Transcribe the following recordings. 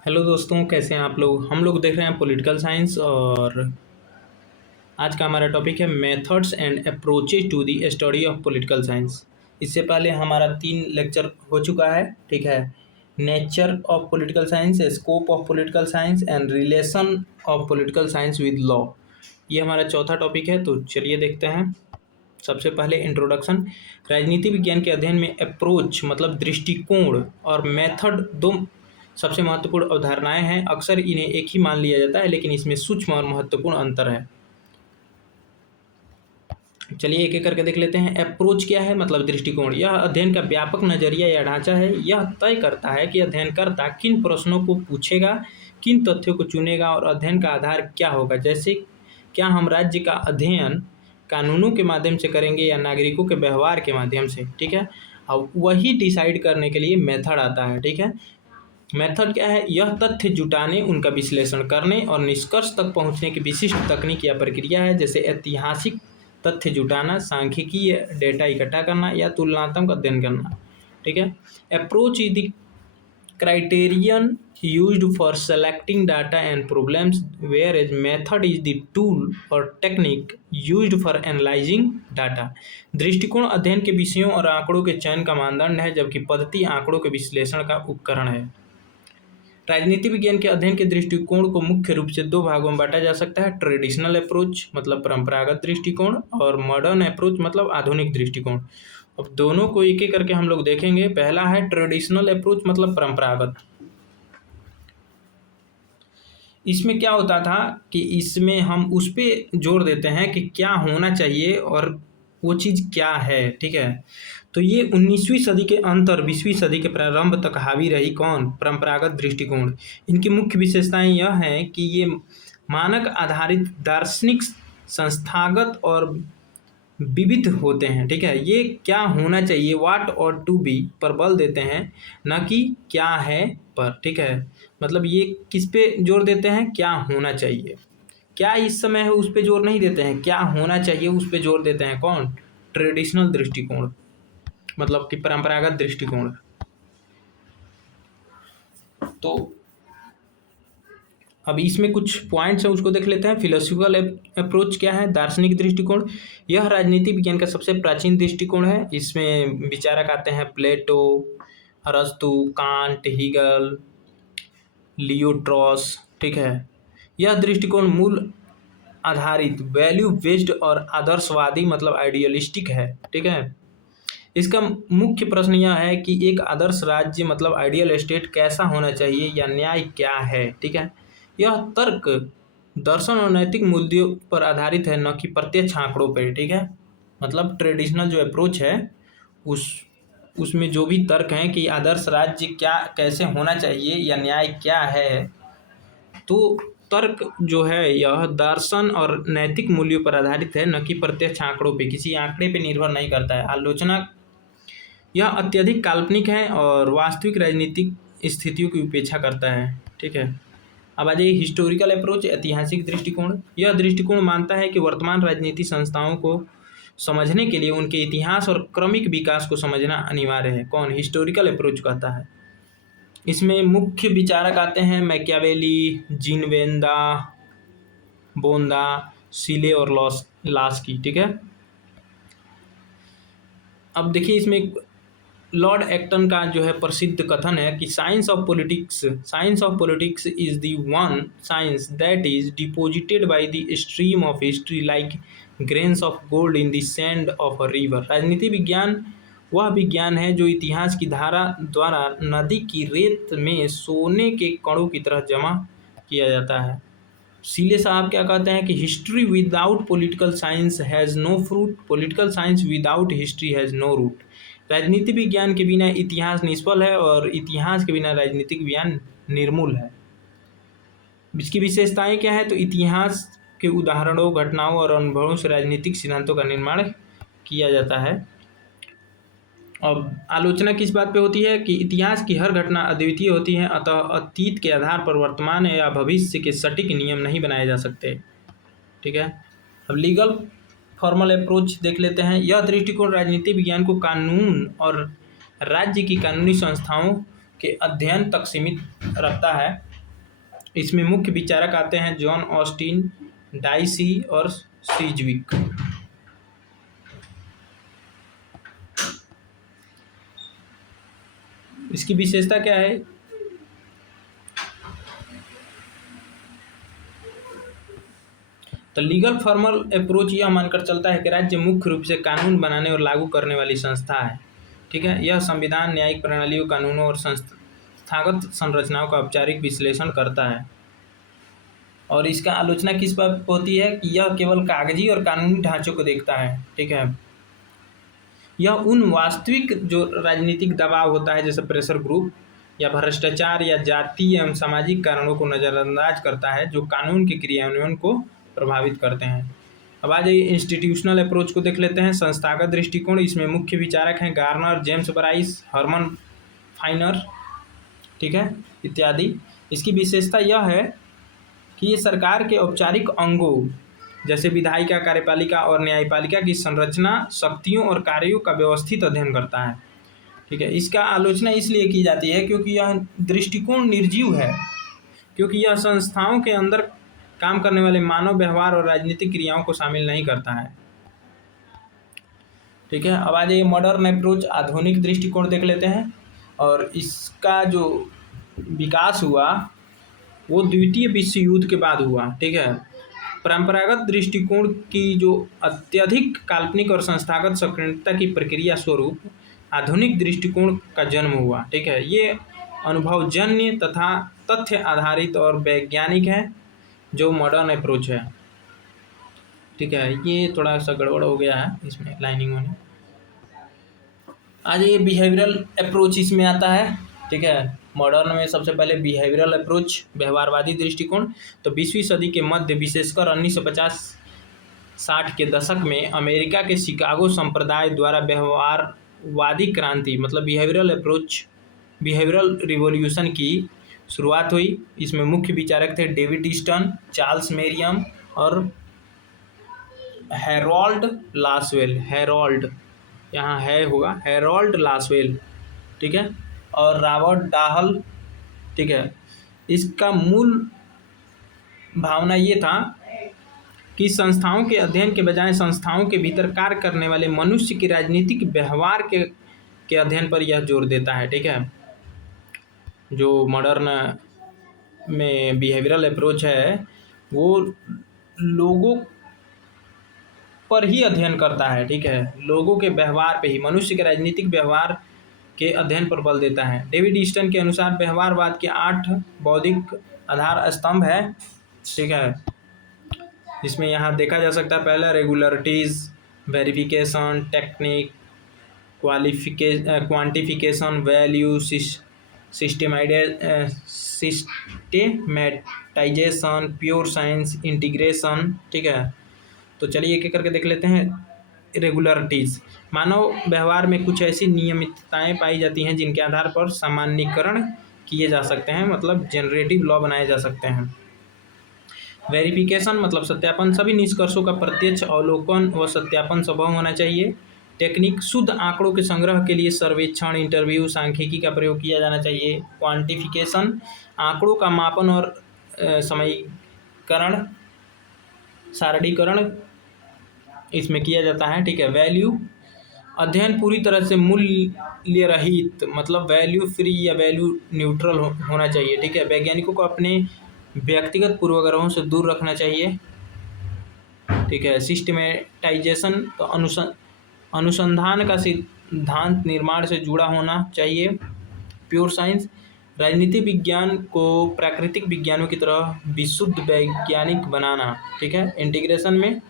Hello दोस्तों, कैसे हैं आप लोग। हम लोग देख रहे हैं पॉलिटिकल साइंस और आज का हमारा टॉपिक है methods and approaches to the study of political science. इससे पहले हमारा 3 लेक्चर हो चुका है, ठीक है। Nature of political science, scope of political science and relation of political science with law. ये हमारा चौथा टॉपिक है, तो चलिए देखते हैं। सबसे पहले इंट्रोडक्शन। राजनीति विज्ञान के अध्ययन में अप्रोच मतलब दृष्टिकोण और मेथड दो सबसे महत्वपूर्ण अवधारणाएं हैं। अक्सर इन्हें एक ही मान लिया जाता है, लेकिन इसमें सूक्ष्म और महत्वपूर्ण अंतर है। चलिए एक एक करके देख लेते हैं। अप्रोच क्या है, मतलब दृष्टिकोण। यह अध्ययन का व्यापक नजरिया या ढांचा है। यह तय करता है कि अध्ययनकर्ता किन प्रश्नों को पूछेगा, किन तथ्यों को चुनेगा और अध्ययन का आधार क्या होगा। जैसे क्या हम राज्य का अध्ययन कानूनों के माध्यम से करेंगे या नागरिकों के व्यवहार के माध्यम से, ठीक है। अब वही डिसाइड करने के लिए मेथड आता है, ठीक है। मेथड क्या है, यह तथ्य जुटाने, उनका विश्लेषण करने और निष्कर्ष तक पहुंचने की विशिष्ट तकनीक या प्रक्रिया है। जैसे ऐतिहासिक तथ्य जुटाना, सांख्यिकीय डेटा इकट्ठा करना या तुलनात्मक अध्ययन करना, ठीक है। Approach is the criterion used for selecting data and problems, whereas method is the tool or technique used for analyzing data। दृष्टिकोण अध्ययन के विषयों और आंकड़ों के चयन का मानदंड है, जबकि पद्धति आंकड़ों के विश्लेषण का उपकरण है। राजनीति विज्ञान के अध्ययन के दृष्टिकोण को मुख्य रूप से 2 भागों में बांटा जा सकता है। ट्रेडिशनल अप्रोच मतलब परंपरागत दृष्टिकोण और मॉडर्न अप्रोच मतलब आधुनिक दृष्टिकोण। अब दोनों को एक एक करके हम लोग देखेंगे। पहला है ट्रेडिशनल अप्रोच मतलब परंपरागत। इसमें क्या होता था कि इसमें हम उस पर जोर देते हैं कि क्या होना चाहिए और वो चीज़ क्या है, ठीक है। तो ये 19वीं सदी के अंत और 20वीं सदी के प्रारंभ तक हावी रही। कौन? परंपरागत दृष्टिकोण। इनकी मुख्य विशेषताएं यह हैं कि ये मानक आधारित, दार्शनिक, संस्थागत और विविध होते हैं, ठीक है। ये क्या होना चाहिए, व्हाट और टू बी पर बल देते हैं, न कि क्या है पर, ठीक है। मतलब ये किस पे जोर देते हैं, क्या होना चाहिए। क्या इस समय है उस पे जोर नहीं देते हैं, क्या होना चाहिए उस पे जोर देते हैं। कौन? ट्रेडिशनल दृष्टिकोण मतलब कि परंपरागत दृष्टिकोण। तो अब इसमें कुछ पॉइंट्स हैं, उसको देख लेते हैं। फिलोसफिकल अप्रोच क्या है, दार्शनिक दृष्टिकोण। यह राजनीति विज्ञान का सबसे प्राचीन दृष्टिकोण है। इसमें विचारक आते हैं प्लेटो, अरस्तु, कांट, हीगल, लियो ट्रॉस, ठीक है। यह दृष्टिकोण मूल आधारित, वैल्यू बेस्ड और आदर्शवादी मतलब आइडियलिस्टिक है, ठीक है। इसका मुख्य प्रश्न यह है कि एक आदर्श राज्य मतलब आइडियल स्टेट कैसा होना चाहिए या न्याय क्या है, ठीक है। यह तर्क, दर्शन और नैतिक मूल्यों पर आधारित है, न कि प्रत्यक्ष आंकड़ों पर, ठीक है। मतलब ट्रेडिशनल जो अप्रोच है उसमें जो भी तर्क हैं कि आदर्श राज्य क्या कैसे होना चाहिए या न्याय क्या है, तो तर्क जो है यह दर्शन और नैतिक मूल्यों पर आधारित है, न कि प्रत्यक्ष आंकड़ों पे, किसी आंकड़े पे निर्भर नहीं करता है। आलोचना, यह अत्यधिक काल्पनिक है और वास्तविक राजनीतिक स्थितियों की उपेक्षा करता है, ठीक है। अब आ जाइए हिस्टोरिकल अप्रोच, ऐतिहासिक दृष्टिकोण। यह दृष्टिकोण मानता है कि वर्तमान राजनीति संस्थाओं को समझने के लिए उनके इतिहास और क्रमिक विकास को समझना अनिवार्य है। कौन? हिस्टोरिकल अप्रोच कहता है। इसमें मुख्य विचारक आते हैं मैकियावेली, जिनवेंदा, बोंदा, सीले और लास्की, ठीक है। अब देखिए इसमें लॉर्ड एक्टन का जो है प्रसिद्ध कथन है कि science of politics is the one science that is deposited by the stream of history like grains of gold in the sand of a river. राजनीति विज्ञान वह विज्ञान है जो इतिहास की धारा द्वारा नदी की रेत में सोने के कणों की तरह जमा किया जाता है। सीले साहब क्या कहते हैं कि history without political science has no fruit, political science without history has no root. राजनीति विज्ञान के बिना इतिहास निष्फल है और इतिहास के बिना राजनीतिक विज्ञान निर्मूल है। इसकी विशेषताएं क्या है, तो इतिहास के उदाहरणों, घटनाओं और अनुभवों से राजनीतिक सिद्धांतों का निर्माण किया जाता है। अब आलोचना किस बात पे होती है कि इतिहास की हर घटना अद्वितीय होती है, अतः अतीत के आधार पर वर्तमान या भविष्य के सटीक नियम नहीं बनाए जा सकते, ठीक है। अब लीगल फॉर्मल अप्रोच देख लेते हैं। यह दृष्टिकोण राजनीति विज्ञान को कानून और राज्य की कानूनी संस्थाओं के अध्ययन तक सीमित रखता है। इसमें मुख्य विचारक आते हैं जॉन ऑस्टिन, डाइसी और सीजविक। इसकी विशेषता क्या है? तो लीगल फॉर्मल अप्रोच यह मानकर चलता है कि राज्य मुख्य रूप से कानून बनाने और लागू करने वाली संस्था है। ठीक है, यह संविधान, न्यायिक प्रणालियों, कानूनों और संस्थागत संरचनाओं का औपचारिक विश्लेषण करता है। और इसका आलोचना किस बात पर होती है कि यह केवल कागजी और कानूनी ढांचों को देखता है। ठीक है, यह उन वास्तविक जो राजनीतिक दबाव होता है, जैसे प्रेशर ग्रुप या भ्रष्टाचार या जातीय एवं सामाजिक कारणों को नज़रअंदाज करता है, जो कानून के क्रियान्वयन को प्रभावित करते हैं। अब आ जाइए इंस्टीट्यूशनल अप्रोच को देख लेते हैं। संस्थागत दृष्टिकोण, इसमें मुख्य विचारक हैं Garner, James Bryce, Herman Finer, ठीक है, इत्यादि। इसकी विशेषता यह है कि ये सरकार के औपचारिक अंगों जैसे विधायिका, कार्यपालिका और न्यायपालिका की संरचना, शक्तियों और कार्यों का व्यवस्थित अध्ययन करता है। ठीक है, इसका आलोचना इसलिए की जाती है क्योंकि यह दृष्टिकोण निर्जीव है, क्योंकि यह संस्थाओं के अंदर काम करने वाले मानव व्यवहार और राजनीतिक क्रियाओं को शामिल नहीं करता है। ठीक है, अब आ जाइए मॉडर्न अप्रोच, आधुनिक दृष्टिकोण देख लेते हैं। और इसका जो विकास हुआ वो द्वितीय विश्व युद्ध के बाद हुआ। ठीक है, परंपरागत दृष्टिकोण की जो अत्यधिक काल्पनिक और संस्थागत सक्रियता की प्रक्रिया स्वरूप आधुनिक दृष्टिकोण का जन्म हुआ। ठीक है, ये अनुभवजन्य तथा तथ्य आधारित और वैज्ञानिक है, जो मॉडर्न अप्रोच है। ठीक है, ये थोड़ा सा गड़बड़ हो गया है इसमें लाइनिंग में। आज ये बिहेवियरल अप्रोच इसमें आता है। ठीक है, मॉडर्न में सबसे पहले बिहेवियरल अप्रोच, व्यवहारवादी दृष्टिकोण। तो 20वीं सदी के मध्य, विशेषकर 1950-60 के दशक में अमेरिका के शिकागो संप्रदाय द्वारा व्यवहारवादी क्रांति मतलब बिहेवियरल अप्रोच, बिहेवियरल रिवॉल्यूशन की शुरुआत हुई। इसमें मुख्य विचारक थे डेविड ईस्टन, चार्ल्स मेरियम और हैरोल्ड लासवेल। हैरोल्ड यहाँ है होगा, हैरोल्ड लासवेल। ठीक है, और रॉबर्ट डाहल। ठीक है, इसका मूल भावना ये था कि संस्थाओं के अध्ययन के बजाय संस्थाओं के भीतर कार्य करने वाले मनुष्य के राजनीतिक व्यवहार के अध्ययन पर यह जोर देता है। ठीक है, जो मॉडर्न में बिहेवियरल अप्रोच है वो लोगों पर ही अध्ययन करता है। ठीक है, लोगों के व्यवहार पे ही, मनुष्य के राजनीतिक व्यवहार के अध्ययन पर बल देता है। डेविड ईस्टन के अनुसार व्यवहारवाद के 8 बौद्धिक आधार स्तंभ है। ठीक है, जिसमें यहाँ देखा जा सकता है, पहला regularities, verification, technique, quantification, value, systematization, pure science, integration. ठीक है, तो चलिए एक एक करके देख लेते हैं। रेगुलरिटीज, मानव व्यवहार में कुछ ऐसी नियमितताएं पाई जाती हैं जिनके आधार पर सामान्यीकरण किए जा सकते हैं, मतलब जनरेटिव लॉ बनाए जा सकते हैं। वेरिफिकेशन मतलब सत्यापन, सभी निष्कर्षों का प्रत्यक्ष अवलोकन व सत्यापन संभव होना चाहिए। टेक्निक, शुद्ध आंकड़ों के संग्रह के लिए सर्वेक्षण, इंटरव्यू, सांख्यिकी का प्रयोग किया जाना चाहिए। क्वांटिफिकेशन, आंकड़ों का मापन और समीकरण, सारणीकरण इसमें किया जाता है। ठीक है, वैल्यू, अध्ययन पूरी तरह से मूल्य रहित मतलब वैल्यू फ्री या वैल्यू न्यूट्रल होना चाहिए। ठीक है, वैज्ञानिकों को अपने व्यक्तिगत पूर्वाग्रहों से दूर रखना चाहिए। ठीक है, सिस्टेमेटाइजेशन, तो अनुसंधान का सिद्धांत निर्माण से जुड़ा होना चाहिए। प्योर साइंस, राजनीति विज्ञान को प्राकृतिक विज्ञानों की तरह विशुद्ध वैज्ञानिक बनाना। ठीक है, इंटीग्रेशन में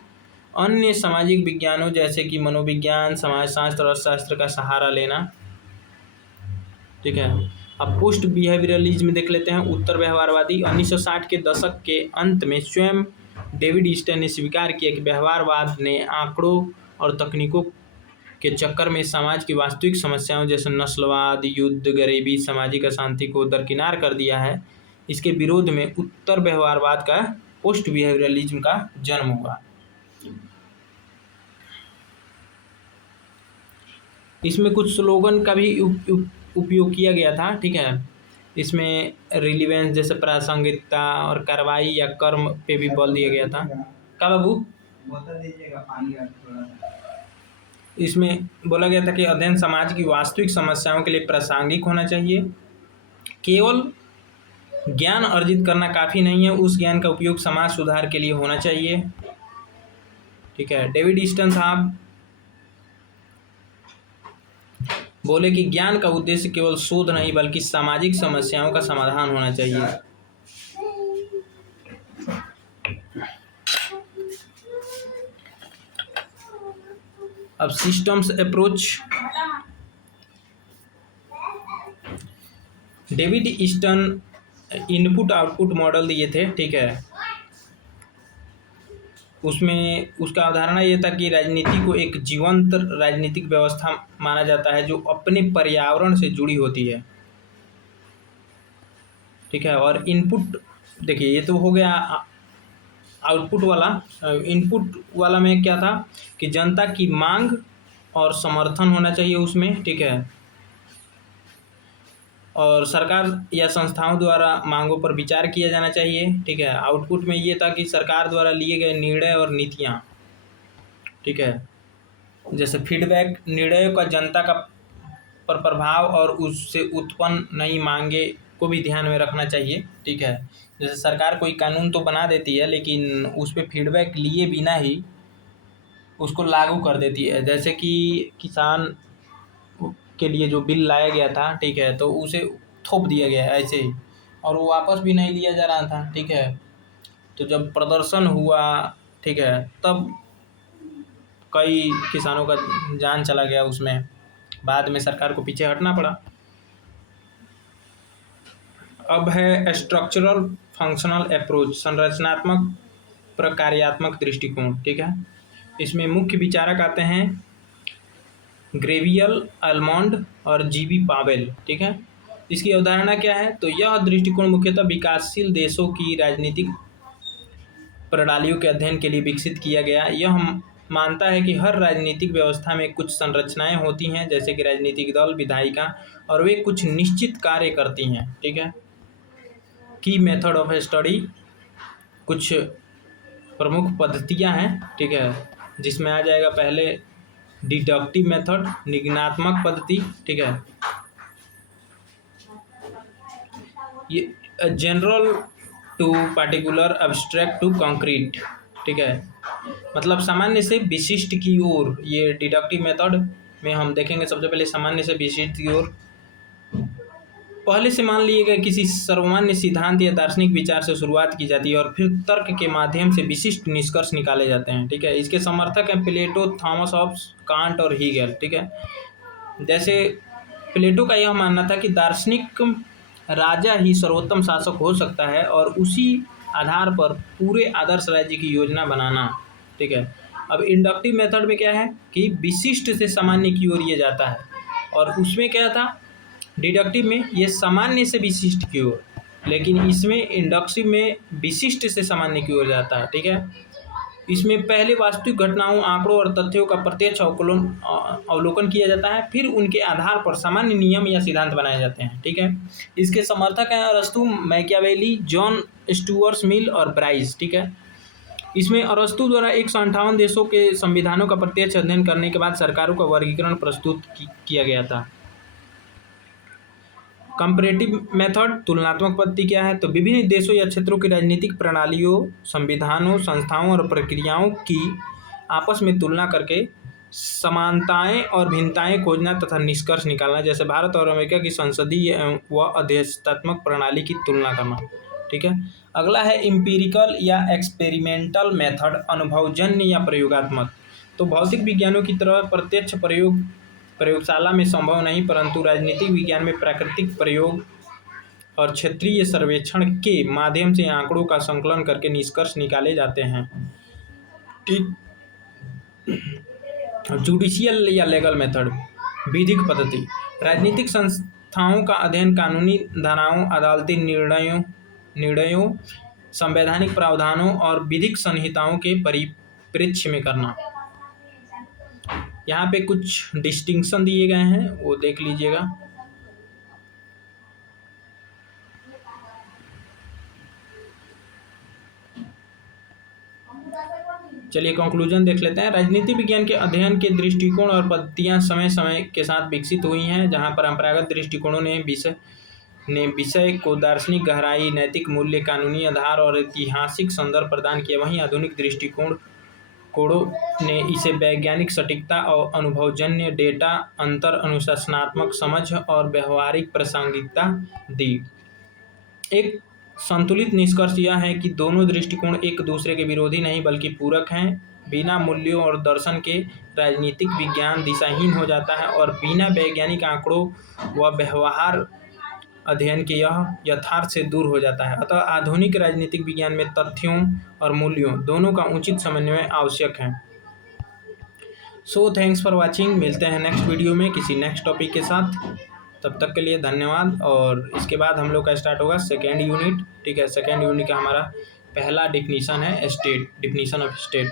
अन्य सामाजिक विज्ञानों जैसे कि मनोविज्ञान, समाजशास्त्र, अर्थशास्त्र का सहारा लेना। ठीक है, अब पोस्ट बिहेवियरलिज्म देख लेते हैं। उत्तर व्यवहारवादी, 1960 के दशक के अंत में स्वयं डेविड ईस्टन ने स्वीकार किया कि व्यवहारवाद ने आंकड़ों और तकनीकों के चक्कर में समाज की वास्तविक समस्याओं जैसे नस्लवाद, युद्ध, गरीबी, सामाजिक अशांति को दरकिनार कर दिया है। इसके विरोध में उत्तर व्यवहारवाद का, पोस्ट बिहेवियरलिज्म का जन्म हुआ। इसमें कुछ स्लोगन का भी उपयोग किया गया था। ठीक है, इसमें रिलीवेंस जैसे प्रासंगिकता और कार्रवाई या कर्म पे भी बल दिया गया था। क्या बाबू? इसमें बोला गया था कि अध्ययन समाज की वास्तविक समस्याओं के लिए प्रासंगिक होना चाहिए। केवल ज्ञान अर्जित करना काफ़ी नहीं है, उस ज्ञान का उपयोग समाज सुधार के लिए होना चाहिए। ठीक है। डेविड ईस्टन साहब बोले कि ज्ञान का उद्देश्य केवल शोध नहीं बल्कि सामाजिक समस्याओं का समाधान होना चाहिए। अब systems approach, David Easton input output model दिए थे। ठीक है। उसमें उसका अवधारणा ये था कि राजनीति को एक जीवंत राजनीतिक व्यवस्था माना जाता है जो अपने पर्यावरण से जुड़ी होती है। ठीक है। और इनपुट देखिए, ये तो हो गया आउटपुट वाला। इनपुट वाला में क्या था कि जनता की मांग और समर्थन होना चाहिए उसमें। ठीक है। और सरकार या संस्थाओं द्वारा मांगों पर विचार किया जाना चाहिए। ठीक है। आउटपुट में ये था कि सरकार द्वारा लिए गए निर्णय और नीतियाँ, ठीक है, जैसे फीडबैक निर्णयों का जनता का पर प्रभाव और उससे उत्पन्न नई मांगे को भी ध्यान में रखना चाहिए। ठीक है। जैसे सरकार कोई कानून तो बना देती है लेकिन उस पर फीडबैक लिए बिना ही उसको लागू कर देती है। जैसे कि किसान के लिए जो बिल लाया गया था, ठीक है, तो उसे थोप दिया गया है ऐसे ही, और वो वापस भी नहीं लिया जा रहा था। ठीक है। तो जब प्रदर्शन हुआ, ठीक है, तब कई किसानों का जान चला गया उसमें, बाद में सरकार को पीछे हटना पड़ा। अब है स्ट्रक्चरल फंक्शनल अप्रोच, संरचनात्मक प्रकार्यात्मक दृष्टिकोण। ठीक है। इसमें मुख्य विचारक आते हैं ग्रेवियल, अल्मंड और जीबी पावेल। ठीक है। इसकी अवधारणा क्या है? तो यह दृष्टिकोण मुख्यतः विकासशील देशों की राजनीतिक प्रणालियों के अध्ययन के लिए विकसित किया गया। यह मानता है कि हर राजनीतिक व्यवस्था में कुछ संरचनाएं होती हैं, जैसे कि राजनीतिक दल, विधायिका, और वे कुछ निश्चित कार्य करती हैं। ठीक है। की मेथड ऑफ स्टडी, कुछ प्रमुख पद्धतियां हैं। ठीक है। जिसमें आ जाएगा पहले डिडक्टिव मेथड, निगमनात्मक पद्धति। ठीक है। ये general to particular, abstract to concrete. ठीक है। मतलब सामान्य से विशिष्ट की ओर। ये डिडक्टिव मेथड में हम देखेंगे सबसे पहले सामान्य से विशिष्ट की ओर। पहले से मान लिए गए किसी सर्वमान्य सिद्धांत या दार्शनिक विचार से शुरुआत की जाती है और फिर तर्क के माध्यम से विशिष्ट निष्कर्ष निकाले जाते हैं। ठीक है। इसके समर्थक हैं प्लेटो, थॉमस हॉब्स, कांट और हीगेल। ठीक है। जैसे प्लेटो का यह मानना था कि दार्शनिक राजा ही सर्वोत्तम शासक हो सकता है और उसी आधार पर पूरे आदर्श राज्य की योजना बनाना। ठीक है। अब इंडक्टिव मेथड में क्या है कि विशिष्ट से सामान्य की ओर ये जाता है, और उसमें क्या था डिडक्टिव में ये सामान्य से विशिष्ट की ओर, लेकिन इसमें इंडक्टिव में विशिष्ट से सामान्य की ओर जाता है। ठीक है। इसमें पहले वास्तविक घटनाओं, आंकड़ों और तथ्यों का प्रत्यक्ष अवलोकन किया जाता है, फिर उनके आधार पर सामान्य नियम या सिद्धांत बनाए जाते हैं। ठीक है। इसके समर्थक हैं अरस्तु, मैकियावेली, जॉन स्टुअर्ट मिल और ब्राइस। ठीक है। इसमें अरस्तु द्वारा 158 देशों के संविधानों का प्रत्यक्ष अध्ययन करने के बाद सरकारों का वर्गीकरण प्रस्तुत किया गया था। कंपैरेटिव मेथड, तुलनात्मक पद्धति क्या है? तो विभिन्न देशों या क्षेत्रों की राजनीतिक प्रणालियों, संविधानों, संस्थाओं और प्रक्रियाओं की आपस में तुलना करके समानताएं और भिन्नताएं खोजना तथा निष्कर्ष निकालना। जैसे भारत और अमेरिका की संसदीय व अध्यक्षतात्मक प्रणाली की तुलना करना। ठीक है। अगला है इम्पीरिकल या एक्सपेरिमेंटल मेथड, अनुभवजन्य या प्रयोगात्मक। तो भौतिक विज्ञानों की तरह प्रत्यक्ष प्रयोग प्रयोगशाला में संभव नहीं, परंतु राजनीतिक विज्ञान में प्राकृतिक प्रयोग और क्षेत्रीय सर्वेक्षण के माध्यम से आंकड़ों का संकलन करके निष्कर्ष निकाले जाते हैं। ठीक। जुडिशियल या लीगल मेथड, विधिक पद्धति, राजनीतिक संस्थाओं का अध्ययन कानूनी धाराओं, अदालती निर्णयों, संवैधानिक प्रावधानों और विधिक संहिताओं के परिप्रेक्ष्य में करना। यहाँ पे कुछ डिस्टिंक्शन दिए गए हैं, वो देख लीजिएगा। चलिए कंक्लूजन देख लेते हैं। राजनीति विज्ञान के अध्ययन के दृष्टिकोण और पद्धतियाँ समय समय के साथ विकसित हुई हैं। जहाँ परंपरागत दृष्टिकोणों ने विषय को दार्शनिक गहराई, नैतिक मूल्य, कानूनी आधार और ऐतिहासिक संदर्भ प्रदान किया, वहीं आधुनिक दृष्टिकोणों ने इसे वैज्ञानिक सटीकता और अनुभवजन्य डेटा, अंतर अनुशासनात्मक समझ और व्यवहारिक प्रासंगिकता दी। एक संतुलित निष्कर्ष यह है कि दोनों दृष्टिकोण एक दूसरे के विरोधी नहीं बल्कि पूरक हैं। बिना मूल्यों और दर्शन के राजनीतिक विज्ञान दिशाहीन हो जाता है और बिना वैज्ञानिक आंकड़ों व व्यवहार अध्ययन के यह यथार्थ से दूर हो जाता है। अतः आधुनिक राजनीतिक विज्ञान में तथ्यों और मूल्यों दोनों का उचित समन्वय आवश्यक है। So thanks for watching. मिलते हैं नेक्स्ट वीडियो में किसी नेक्स्ट टॉपिक के साथ। तब तक के लिए धन्यवाद। और इसके बाद हम लोग का स्टार्ट होगा सेकेंड यूनिट। ठीक है, सेकेंड यूनिट का हमारा पहला डिफिनीशन है स्टेट, डिफिनीशन ऑफ स्टेट।